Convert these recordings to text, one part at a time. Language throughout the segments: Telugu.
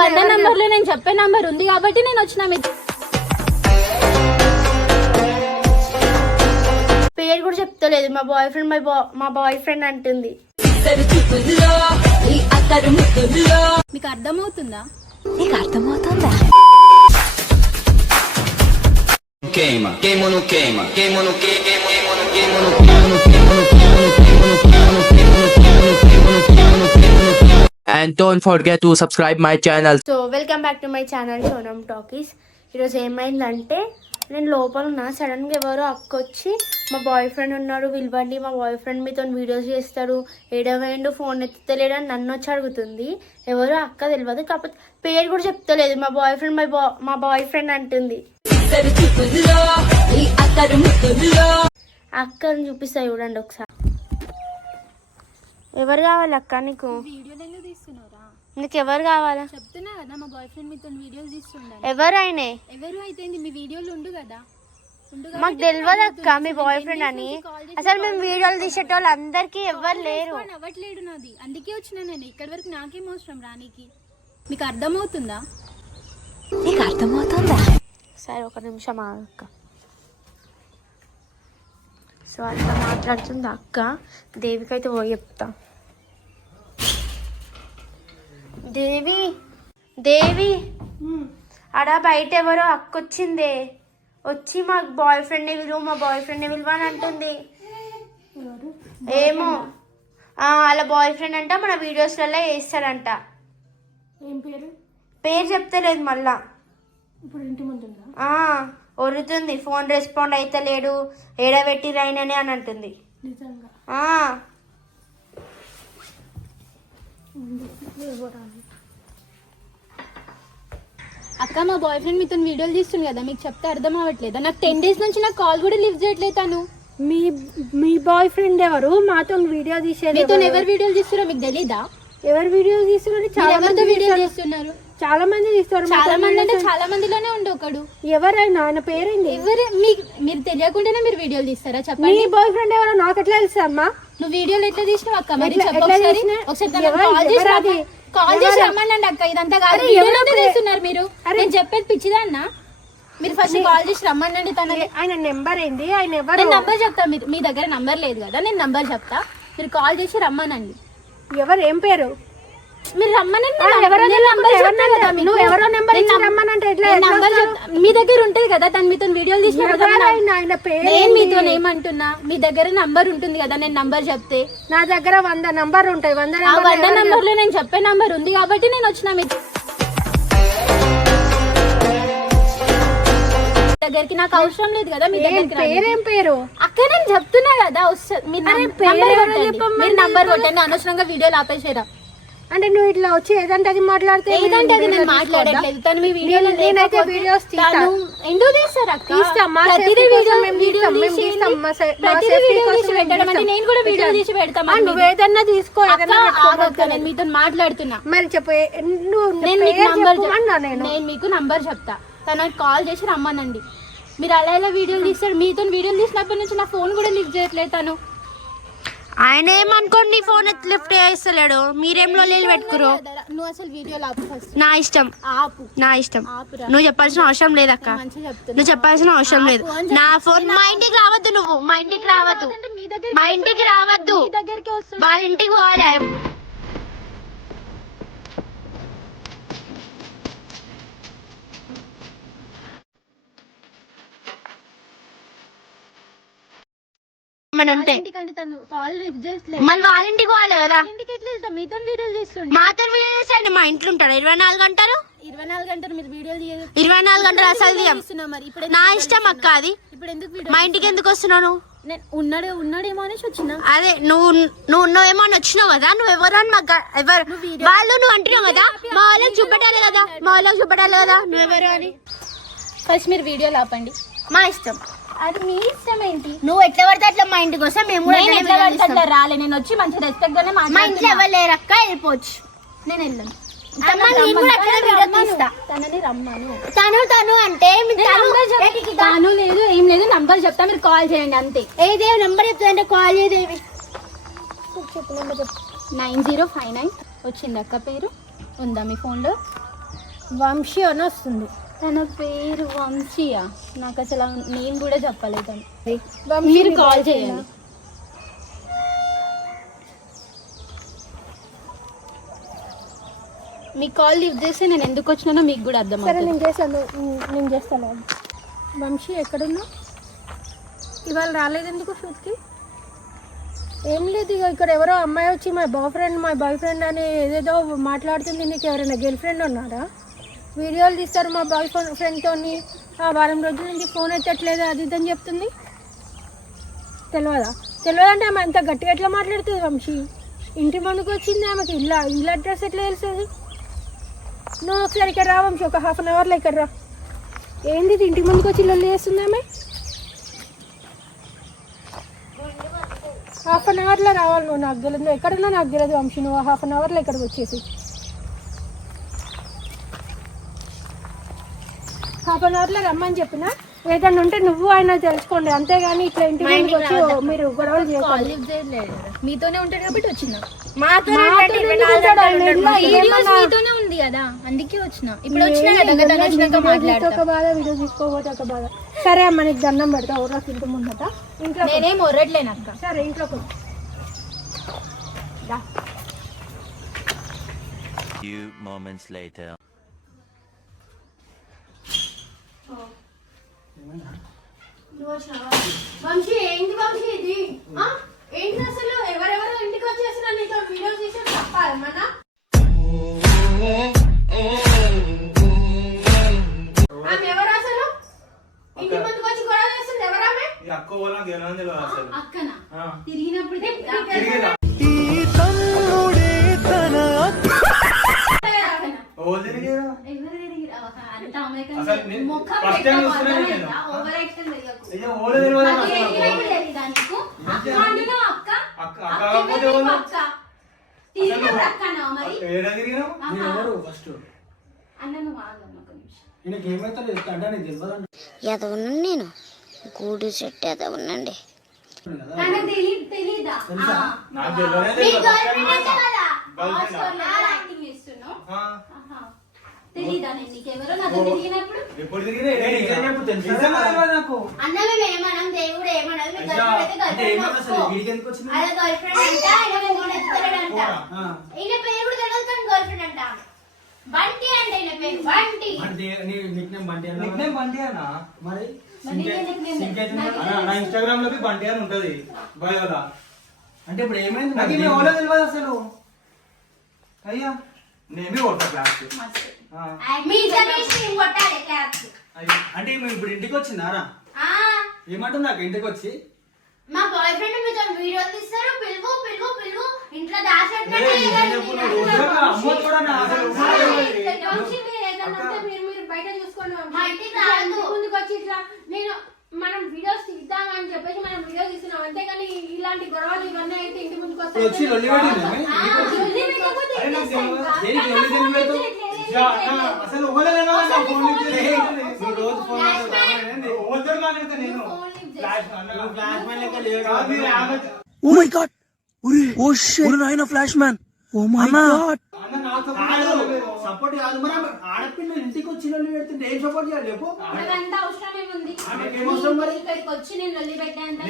వంద నంబర్ లో నేను చెప్పే నంబర్ ఉంది కాబట్టి నేను వచ్చిన. మీకు పేరు కూడా చెప్తలేదు. మా బాయ్ ఫ్రెండ్ మా బాయ్ ఫ్రెండ్ అంటుంది. మీకు అర్థమవుతుందా? నీకు అర్థమవుతుందా? Queima, queima no queima, queima no queima, queima no queima no And don't forget to subscribe my channel. So welcome back to my channel Sonam talkies. ఈరోజు ఏమైందంటే నేను లోపల ఉన్నా, సడన్గా ఎవరో అక్క వచ్చి మా బాయ్ ఫ్రెండ్ ఉన్నాడు పిలవండి, మా బాయ్ ఫ్రెండ్ మీతో వీడియోస్ చేస్తాడు, ఏడవేండు ఫోన్ ఎత్తుతలేడు అని నన్ను వచ్చి అడుగుతుంది. ఎవరో అక్క తెలియదు, కాకపోతే పేరు కూడా చెప్తలేదు. మా బాయ్ ఫ్రెండ్ మా బాయ్ ఫ్రెండ్ అంటుంది. అక్కని చూపిస్తా చూడండి ఒకసారి. ఎవరు కావాలి అక్క నీకు? వీడియోలు ఎందుకు తీస్తున్నారా? నీకు ఎవరు కావాలా? చెప్తున్నా కదా మా బాయ్ ఫ్రెండ్ మీతో వీడియోలు తీస్తుండే. ఎవరు అయినా ఎవరు అయితే మీ వీడియోలు ఉండు కదా. మాకు తెలియదు అక్క మీ బాయ్ ఫ్రెండ్ అని. అసలు మేము వీడియోలు తీసేటోళ్ళు అందరికి ఎవరు లేరు. అవ్వట్లేడు నాది, అందుకే వచ్చినా నేను. ఇక్కడి వరకు నాకేం అవసరం రానికి. మీకు అర్థమవుతుందా? నీకు అర్థమవుతుందా? సరే ఒక నిమిషం అక్క. సో అట్లా మాట్లాడుతుంది అక్క. దేవికైతే పోయి చెప్తా. దేవి దేవి ఆడ బయట ఎవరో అక్క వచ్చిందే, వచ్చి మా బాయ్ ఫ్రెండ్ని విలువ, మా బాయ్ ఫ్రెండ్ని విలువ అని అంటుంది. ఏమో వాళ్ళ బాయ్ ఫ్రెండ్ అంట, మన వీడియోస్లలో వేస్తాడంట. ఏం పేరు? పేరు చెప్తలేదు మళ్ళా. ఇప్పుడు ఇంటి ముందు ఒరుతుంది, ఫోన్ రెస్పాండ్ అయితే లేడు, ఏడబెట్టి రైనని అని అంటుంది. నిజంగా అక్క మా బాయ్ ఫ్రెండ్ మీతో వీడియోలు తీస్తుంది కదా, మీకు చెప్తే అర్థం అవ్వట్లేదా? నాకు 10 days నుంచి నాకు కాల్ కూడా లిఫ్ట్ చేయట్లేదు తను. మీ బాయ్ ఫ్రెండ్ ఎవరు మాతో వీడియో తీసేది? మీతో ఎవరు వీడియోలు తీస్తున్నారో మీకు తెలీదా? ఎవరు వీడియో తీస్తున్నారు? చాలా మంది వీడియోలు తీస్తున్నారు. చాలా మంది తీస్తారు. చాలా మంది అంటే చాలా మందిలోనే ఉండు ఒకడు. ఎవరైనా ఆయన పేరేంటి? ఎవరు మీరు తెలియకుండానే మీరు వీడియోలు తీస్తారా చెప్పండి? మీ బాయ్ ఫ్రెండ్ ఎవరో నాకు ఎట్లా తెలుసు అమ్మా? నువ్వు వీడియోలు ఎట్లా తీసినావు అక్క? మరి ఒకసారి కాల్ చేసి రమ్మనండి అక్క. ఇదంతా కాదు, వీడియోలు తీస్తున్నారు మీరు. నేను చెప్పేది పిచ్చిదా అన్న? మీరు ఫస్ట్ కాల్ చేసి రమ్మనండి. ఆయన నెంబర్ ఏంది? ఆయన ఎవరు? నేను నంబర్ చెప్తా. మీ దగ్గర నంబర్ లేదు కదా, నేను నంబర్ చెప్తా. మీరు కాల్ చేసి రమ్మనండి. ఎవరు? ఏం పేరు? మీరు రమ్మనండి. మీ దగ్గర ఉంటది కదా, తను మీతో వీడియోలు తీసిన. నేను మీతో ఏమంటున్నా, మీ దగ్గర నంబర్ ఉంటుంది కదా, నేను నంబర్ చెప్తే. నా దగ్గర 100 నంబర్ ఉంటాయి. 100 నంబర్ లో నేను చెప్పే నంబర్ ఉంది కాబట్టి నేను వచ్చిన మీ దగ్గరికి. నాకు అవసరం లేదు కదా మీ దగ్గరికి. పేరేం పేరు అక్క? నేను చెప్తున్నా కదా మీరు నంబర్ కొట్టండి. అనవసరంగా వీడియోలు ఆపేసేరా. అంటే నువ్వు ఇట్లా వచ్చి ఏదంటే అది మాట్లాడితే ఏదంటే అది నేను మాట్లాడట్లేదు. తను మీ వీడియోలో నేనైతే వీడియోస్ తీస్తాను. ఎందుకు తీస్తారు అక్క? నేను కూడా వీడియో తీసి పెడతాను. నువ్వు ఏదన్నా తీసుకో. నేను మీతో మాట్లాడుతున్నా. మరి చెప్పు. నేను మీకు నంబర్ చెప్తా, తనకి కాల్ చేసి రమ్మనండి. మీరు అలా ఇలా వీడియోలు తీస్తారు. మీతో వీడియోలు తీసినప్పటి నుంచి నా ఫోన్ కూడా లిఫ్ట్ చేయట్లేదు తను. ఆయన ఏమనుకోండి, ఫోన్ లిఫ్ట్ చేస్తలేడు. మీరేంలో నీళ్ళు పెట్టుకురు. నువ్వు అసలు వీడియోలు ఆపు ఫస్ట్. నా ఇష్టం, ఆపు. నా ఇష్టం. నువ్వు చెప్పాల్సిన అవసరం లేదక్క. నువ్వు చెప్పాల్సిన అవసరం లేదు. నా ఫోన్ మా ఇంటికి రావద్దు. నువ్వు మా ఇంటికి రావద్దు. మా ఇంటికి రావద్దు. వాళ్ళ ఇంటికి పోలే. మన వాళ్ళ ఇంటికి పోవాలి కదా. మీతో వీడియోలు చేస్తుండే. మాతో వీడియో చేయండి. మా ఇంట్లో ఉంటాడు 24 గంటలు. 24 గంటలు మీరు వీడియోలు 24 గంటలు అసలు మరి నా ఇష్టం అక్క. అది ఇప్పుడు ఎందుకు మా ఇంటికి ఎందుకు వస్తున్నావు? ఉన్నాడేమో అనేసి వచ్చిన. అదే నువ్వు ఉన్నావేమో అని వచ్చినావు కదా. నువ్వు ఎవరు అని ఎవరు వాళ్ళు నువ్వు అంటున్నావు కదా. మా వాళ్ళకి చూపెట్టాలి కదా, మా వాళ్ళకి చూపెట్టాలి కదా నువ్వెవరు అని. ఫస్ట్ మీరు వీడియోలు ఆపండి. మా ఇష్టం. అది మీ ఇష్టం. ఏంటి నువ్వు ఎట్లా పడితే అట్లా మా ఇంటికి వస్తా. మేము ఎట్లా పడితే అట్లా రాలే. నేను వచ్చి మంచి రెస్పెక్ట్ గానే మా ఇంట్లో ఎవరు లేరక్క, వెళ్ళిపోవచ్చు. నేను వెళ్ళను. తనని రమ్మను. తను అంటే తాను లేదు, ఏం లేదు. నంబర్ చెప్తా, మీరు కాల్ చేయండి అంతే. ఏదేవి నంబర్ చెప్తా కాల్ చేయదేవి. 9059 వచ్చింది అక్క. పేరు ఉందా మీ ఫోన్లో? వంశీ అని వస్తుంది. తన పేరు వంశీయా? నాకు అసలు నేను కూడా చెప్పలేదు. వంశీ మీరు నీ కాల్ boyfriend చేయండి. మీ కాల్ లిఫ్ట్ చేస్తే నేను ఎందుకు వచ్చినానో మీకు కూడా అర్థం సరే అవుతుంది. నేను చేస్తాను. వంశీ ఎక్కడున్నావు? ఇవాళ రాలేదు ఎందుకు షూట్కి? ఏం లేదు, ఇక ఇక్కడ ఎవరో అమ్మాయి వచ్చి మై బాయ్ ఫ్రెండ్ అని ఏదేదో మాట్లాడుతుంది. నీకు ఎవరైనా గర్ల్ ఫ్రెండ్ ఉన్నారా? వీడియోలు తీస్తారు మా బాయ్ ఫ్రెండ్తో, ఆ వారం రోజుల నుంచి ఫోన్ ఎత్తట్లేదు అది ఇదని చెప్తుంది. తెలియదంటే ఆమె అంత గట్టిగా ఎట్లా మాట్లాడుతుంది వంశీ? ఇంటి ముందుకు వచ్చింది, ఆమెకి ఇల్లు అడ్రస్ ఎట్లా తెలుస్తుంది? నువ్వు ఒకసారి ఇక్కడ రా వంశీ, ఒక హాఫ్ అన్ అవర్లో ఇక్కడ రా. ఏంది ఇది ఇంటి ముందుకు వచ్చి ఇల్లు చేస్తుంది ఆమె? హాఫ్ అన్ అవర్లో రావాలి నువ్వు. నాకు తెలియదు నువ్వు ఎక్కడున్నా నాకు తెలియదు వంశీ. నువ్వు హాఫ్ అన్ అవర్లో ఇక్కడికి వచ్చేసి హాఫ్ అన్ అవర్లో రమ్మని చెప్పిన. ఏదన్నా ఉంటే నువ్వు ఆయన తెలుసుకోండి, అంతేగాని ఇట్లా ఇంటి ముందుకు వచ్చి మీరు గొడవలు కాల్ చేయకండి. లిఫ్ట్ చేయలేదు. మీతోనే ఉంటాడు కాబట్టి వచ్చిన. మాతోనే మీతోనే ఉంది కదా, అందుకే వచ్చిన. ఇప్పుడు వచ్చినా కదా, తను వచ్చినాక మాట్లాడతా. ఒక బాధ, వీడియో తీసుకోకపోతే ఒక బాధ. సరే అమ్మ, నీకు దండం పెడతా ఊర్లోకి ఇంటి ముందట. ఇంట్లో నేనేం ఒర్రట్లేను అక్క. సరే ఇంట్లోకి దా. Few moments later. వంశీ ఏంటి వంశీ ఇది? ఏంటి అసలు? ఎవరెవరో ఇంటికి వచ్చేసిన నీతో వీడియో తీసి చెప్పాలమ్మా. ఆమె ఎవరు అసలు? ఇంటి ముందుకు వచ్చి గొడవ చేస్తుంది ఎవరామె? అక్కనా? తిరిగినప్పుడు ఎదవను నేను గూడు చెట్టు ఎదవనండి. తెలీదా? తెలీదా నేను నీకెవరో? నాతో తిరిగినప్పుడు అన్న మేము ఏమన్నాం, దేవుడు ఏమన్నది, మీ గర్ల్ ఫ్రెండ్ అయితే గర్ల్ ఫ్రెండ్ అదే గర్ల్ ఫ్రెండ్ అంట. ఈయన పేరు కూడా తెలియదు కానీ గర్ల్ ఫ్రెండ్ అంట. బంటి అంటే ఈయన పేరు బంటి. ఇన్స్టాగ్రామ్ లో బంటి అని ఉంటది బయోలా. అంటే ఇప్పుడు ఏమైంది నాకు తెలియదు అసలు. అయ్యా నేనే కొడతా క్లాస్. మీ జనరేషన్ కొట్టాలి క్లాస్. అంటే ఇప్పుడు ఇంటికి వచ్చిందారా? ఏమంటుంది నాకు ఇంటికి వచ్చి? మా బాయ్ ఫ్రెండ్ మీతో వీడియోలు తీస్తారు, పిలువు పిలువు పిలువు, ఇంట్లో దాచేట్టు మీరు బయట చూసుకోండి. ముందుకు వచ్చి ఇట్లా నేను మనం వీడియోస్ తీద్దామని చెప్పేసి మనం వీడియోస్ తీస్తున్నాం, అంతేగాని ఇలాంటి గొడవలు ఇవన్నీ అయితే ఇంటి ముందుకు వస్తాయి. అసలు Oh my god! Oh shit! Flash man! Oh my god! Support కాదు మరి. ఆడపిల్ల ఇంటికి వచ్చి లొల్లి పెడుతుంటే ఏం సపోర్ట్ చేయాలి చెప్పు? అదంతా అవసరం ఏముంది? ఇక్కడికి వచ్చి నేను లొల్లి పెట్టేంత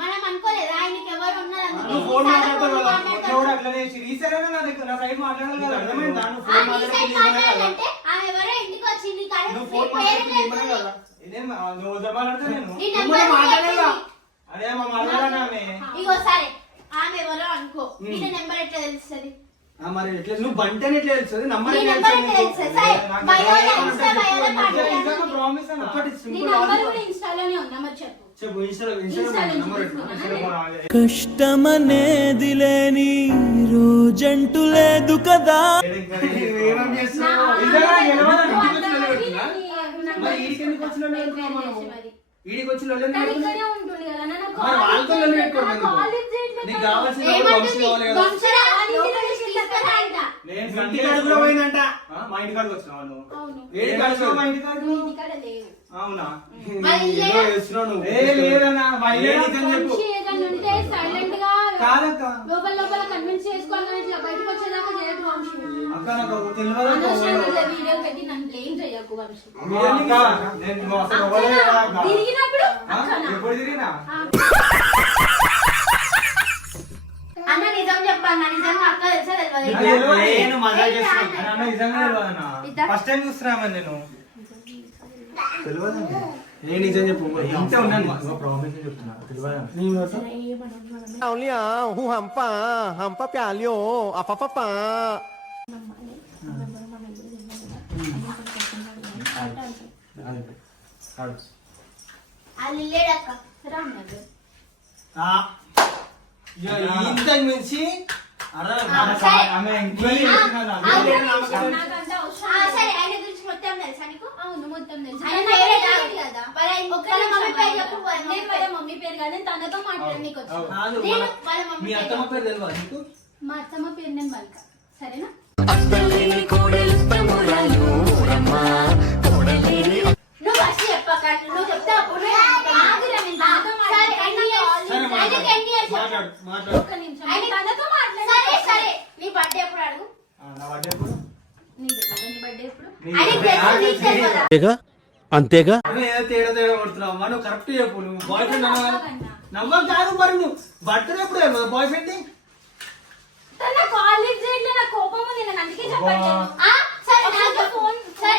మనం అనుకోలేదు. ఆయనకి ఎవరు ఉన్నారు? ఆమె ఎవరో ఇంటికి వచ్చింది. ఇగో సరే ఆమె ఎవరో అనుకో, నీ నెంబర్ ఎట్లా తెలుస్తుంది? మరి ఎట్లా నువ్వు బంటి అని ఎట్లా తెలుస్తుంది? నంబర్ నీ నెంబర్ ఎట్లా తెలుస్తుంది? సరే బయోలో ఇన్స్టా బయోలో ప్రామిస్ అన్న ఒకటి నీ సింపుల్ నంబర్ కూడా ఇన్స్టాలోనే ఉందా? మరి చెప్పు. చెప్పు ఇన్స్టాగ్రామ్ నంబర్ ఎట్లా? కష్టమనేది లేని రోజంటూ లేదు కదా. ఏమేం చేస్తున్నావు? మరి ఈడికి ఎందుకు వచ్చిన ఈడికి వచ్చి లొల్లి వాళ్ళతో లొల్లి పెట్టుకోండి. నీకు కావాల్సిన నేను ఇంటికాడ కూడా పోయిందంట. మా ఇంటికాడికి వచ్చినావా నువ్వు? ఏది కలిసినావు మా ఇంటికాడికి? అవునా? చేస్తున్నావు నువ్వు. లేదన్నా చెప్పు. కాదక్క ఫ్రెండ్స్ చేసుకోవాలని ఇట్లా బయటకు వచ్చేదాకా చేయకు వంశీ. అక్క నాకు తెలియదు అనవసరంగా ఇట్లా వీడియోలు పెట్టి నన్ను బ్లేమ్ చేయకు వంశీ. నేను అసలు ఎవరే అక్క. తిరిగినప్పుడు ఆ? ఎప్పుడు తిరిగినా అన్న నిజం చెప్పాను నిజంగా అక్క తెలుసా తెలియదు నేను మజాక్ చేస్తున్నా అన్న నిజంగా తెలియదు ఫస్ట్ టైం చూస్తున్నామని నేను తెలియదు నేను నిజం చెప్పు ఇంతే ఉన్నాను ప్రామిస్ చెప్తున్నా తెలియదు అది లేడక్క రామ్నగర్ ఇంతకు మించి ఆమె ఎంక్వైరీ నాకంటే అవసరం సరే ఆయన గురించి మొత్తం తెలుసా నీకు అవును మొత్తం తెలుసు. ఆయన ఆయన పేరే పేరు కాదు. కదా. వాళ్ళ ఒక్క వాళ్ళ నిమిషం మమ్మీ పేరు ఆగు. చెప్పు, వాళ్ళ నేను మమ్మీ వాళ్ళ మమ్మీ పేరు కాదు, నేను తనతో మాట్లాడనీకి వచ్చాను. నేను వాళ్ళ మీ మమ్మీ అత్తమ్మ పేరు తెలియదు నీకు మా అత్తమ్మ పేరు నేను మల్క. సరేనా? నువ్వు ఫస్ట్ చెప్పక్క నువ్వు చెప్తా అప్పుడు ఆగురా, నేను తనతో ఆయనకి ఎన్ని years మాట్లాడు మాట్లాడు ఒక్క నిమిషం. నేను తనతో మాట్లాడాను. సరే సరే నీ బర్త్డే ఎప్పుడు అడుగు నా బర్త్డే ఎప్పుడు నీకు తెలియదా నీ బర్త్డే ఎప్పుడు? ఆయనకి తెలుసు నీకు తెలియదా అంతేగా నువ్వు ఏదో తేడా తేడా కొడుతున్నావు అమ్మా నువ్వు కరెక్ట్ చెప్పు నువ్వు బాయ్ ఫ్రెండ్ నవ్వక కాదు మరి నువ్వు బర్త్డే ఎప్పుడు బాయ్ ఫ్రెండ్ తన నా కాల్ లిఫ్ట్ చేయట్లే, నాకు కోపం ఉంది, నేను అందుకే చెప్పట్లేదు. ఆ సరే నాకు ఒకసారి ఫోన్ సరే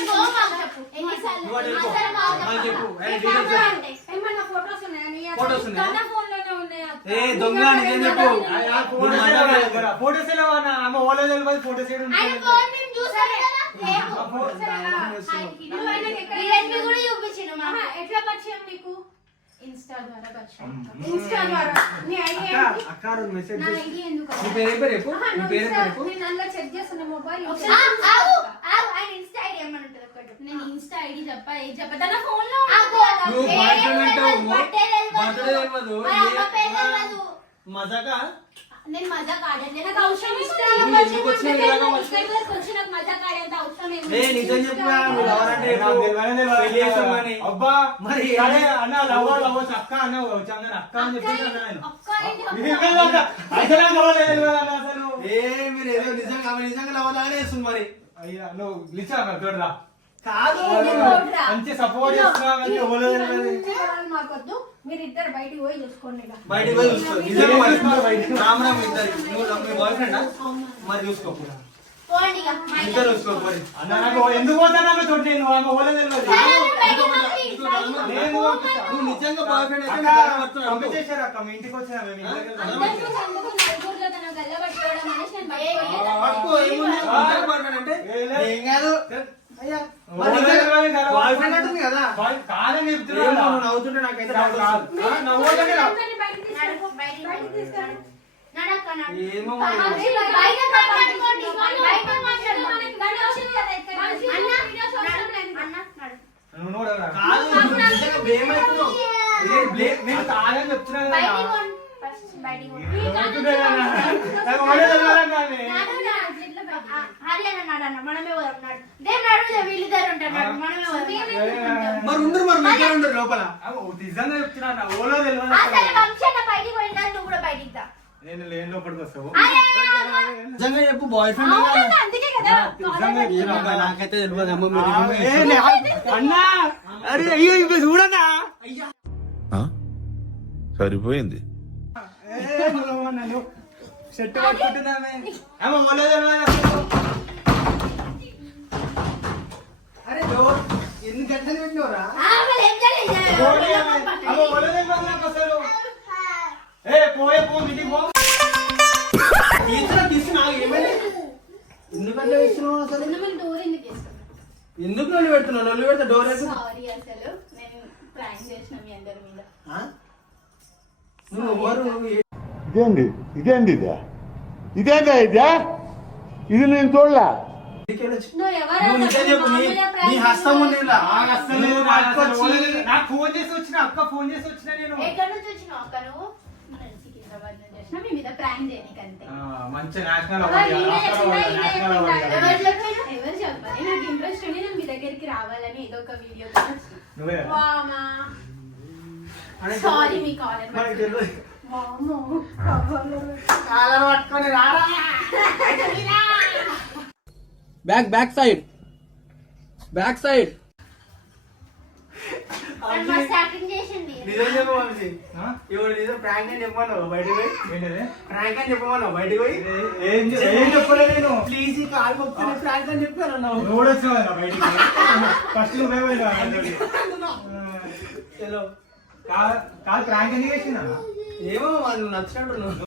నువ్వు మాకు చెప్పు ఎన్నిసార్లు నువ్వు అడుగు. సరే మాకు నాకు చెప్పు. చెప్పు. ఏ, ఏ డీటెయిల్స్ కెమెరా చెప్పు. అంటే ఏమన్నా ఫొటోస్ ఉన్నాయా నీ అక్కడ? ఫోటోస్ ఉన్నాయా తన ఫోన్ లోనే ఉన్నాయి అక్క. ఏ దొంగ నిజం చెప్పు ఫోటోస్ ఎలా ఆమె ఓలో తెలియదు ఫోటోస్ ఆయన ఫోన్ మేము చూసాం కదా లేవు నువ్వు ఆయనకి ఎక్కడ DSP కూడా చూపించిండు మా ఆహా, ఎట్లా పరిచయం నీకు? ఇన్స్టా ద్వారా పరిచయం. ఇన్స్టా ద్వారా నీ ఐడియా ఏంటి? అక్క మెసేజ్ నా ఐడి ఎందుకు? నీ పేరు ఏం పేరు చెప్పు ఆహా, నీ నువ్వు పేరు ఏం పేరు ఇన్స్టా- చెప్పు నేను అందులో చెక్ చేస్తున్నా మొబైల్ ఆగు ఆగు ఆయన ఇన్స్టా ఐడి ఏమని ఉంటుంది ఒకటి నేను ఇన్స్టా ఐడి చెప్పా, ఏది చెప్పా, తన ఫోన్ లో ఆగు నువ్వు పేరు బాయ్ ఫ్రెండ్ అంటావు బర్త్డే బర్త్డే తెలియదు వాళ్ళ అమ్మ పేరు తెలియదు మజాకా నేను మజా కాడట్లే, నాకు అవసరం నువ్వు ఎందుకు వచ్చినావు ఇలాగా వచ్చి నాకు మజా కాడేంత అవసరం ఏమి ఏ నిజం చెప్పురా నువ్వు లవరంటే పెళ్లి చేసామని అబ్బా మరి సరే అన్న లవ్వ అవ్వచ్చు అక్క అన్న చందన అక్క అని చెప్పేసి అన్న నేను అసలు ఏ మీరు ఏదో నిజంగా ఆమె నిజంగా లవలానే వేస్తుంది మరి అయ్యా నువ్వు లిచా చూడరా కాదు మంచి సపోర్ట్ చేస్తున్నావు కానీ ఎవరో తెలియదు. మాకొద్దు మీరు ఇద్దరు బయటికి పోయి చూసుకోండి ఇక. బయటికి పోయి చూసుకో నిజంగా మరి రామ్ రామ్ ఇద్దరు నువ్వు మీ బాయ్ ఫ్రెండా మరి చూసుకో పోండి ఇక మా ఇద్దరు చూసుకో మరి అన్న నాకు ఎందుకు పోతానో చోటు నేను ఆమె ఓలో తెలియదు నేను నువ్వు నిజంగా బాయ్ ఫ్రెండ్ అయితే అక్క నీ దగ్గర వస్తున్నావు. పంపించేశారు అక్క మీ ఇంటికి వచ్చినా మేము ఇంటి దగ్గర నలుగురులో తన గల్లబట్టుకోవడం అనేసి నేను బయటకు పట్టుకో, ఏముంది? నిజంగా బాయ్ ఫ్రెండ్ అంటే ఏం కాదు అయ్యా మరి ఓలో నిజంగా తెలియదు కదా. బాయ్ ఫ్రెండ్ అంటుంది కదా కాదని ఏమో చెప్తున్నా నువ్వు నవ్వుతుంటే నాకైతే డౌట్ వస్తుంది. నవ్వుతుంటే అందరినీ బయటికి తీసుకెళ్ళు. బయటికి తీసుకురండి. నడక్క నడు. ఏమో బయట మరి. మాట్లాడుకోండి. బయట మాట్లాడుకోండి. అన్న నడు. నువ్వు నోడరా. కాదు నువ్వు నిజంగా blame అవుతున్నావు. నేను కాదని చెప్తున్నా కదా. బయటికి పోండి. ఫస్ట్ బయటికి పోండి. నవ్వుతుంటే కదా. నాకు ఓలో తెలియదు కానీ. హరియాణ నాడు అన్న మనమే పోదాం నాడు దేని నడు వీళ్ళిద్దరు ఉంటారు నాడు మనమే పోదాం మరి ఉండరు మరి మీ ఇద్దరు ఉండరు లోపల నిజంగా చెప్తున్నా నా ఓలో తెలియదు అసలు వంశీ అన్న బయటికి పోయినా నువ్వు కూడా బయటికి దా నేను లేని లోపలికి వస్తావు నిజంగా చెప్పు బాయ్ ఫ్రెండ్ అందుకే కదా నాకైతే తెలియదు అమ్మ మీరు అన్నా అరే అయ్యో ఇవి చూడనా సరిపోయింది. నన్ను షర్ట్ పట్టుకుంటున్నామే ఏమో ఓలో తెలియదు అసలు. అరే డోర్ ఎన్ని గంటలు పెట్టినవరా ఓడి ఆమె. అమ్మో ఓలో తెలియదు నాకు అసలు. ఏ పోయే పో ఇంటికి పో. తీసుకున్నా ఏమైంది ఎందుకంటే ఇస్తున్నావు అసలు మిమ్మల్ని డోర్ ఎందుకు వేసుకున్నాను? ఎందుకు నొల్లి పెడుతున్నావు నొల్లి పెడితే డోర్ వేసి సారీ అసలు నేను ప్రాంక్ చేసిన మీ అందరి మీద. నువ్వు ఎవరు నువ్వు ఇదేంది ఇదేందా ఇదే ఇది నేను చూడలా. నువ్వు ఎవరు నువ్వు నిజం చెప్పు నీ హస్తం ఉంది ఇలా. నాకు అస్సలు నువ్వు నాకు అసలు పట్టుకొచ్చి- ఓలో తెలియదు. నాకు ఫోన్ చేసి వచ్చిన అక్క ఫోన్ చేసి వచ్చిన నేను ఎక్కడి నుంచి వచ్చినావు అక్క నువ్వు నేను సికింద్రాబాద్ నుంచి చేసిన మీ మీద ప్రాంక్ చేయడానికి అంతే. మంచి నేషనల్ ఎవరు అవార్డు ఈయన చెప్పిందా? ఈయన నేషనల్ చెప్పిందా? అవార్డు ఎవరు చెప్పారు ఎవరు చెప్పాలి? నాకు ఇంట్రెస్ట్ ఉంది, నేను మీ దగ్గరికి రావాలని ఏదో ఒక వీడియో నువ్వే వామా అని సారీ మీ కాలర్ మనకి తెలియదు. కాలర్ పట్టుకొని రారా. బ్యాక్ సైడ్ యాక్టింగ్ చేసింది. నిజం చెప్పు వంశీ. ఆ? ఇవాడు నిజం ప్రాంక్ అని చెప్పమన్నావు బయటకు పోయి. ఏంటది? ప్రాంక్ అని చెప్పమన్నావు బయటకు పోయి. ఏం చెప్పలేదు నేను. ప్లీజ్ ఈ కాల్ మొక్కుతున్నా ప్రాంక్ అని చెప్పాను అన్నావు. నువ్వు కూడా వచ్చినావు కదా బయటికి. ఫస్ట్ నువ్వే పోయినావు అందరికీ. చలో. కాదు ప్రాంక్ ఎందుకు చేసిందా? ఏమో వాళ్ళు నచ్చినట్టు నువ్వు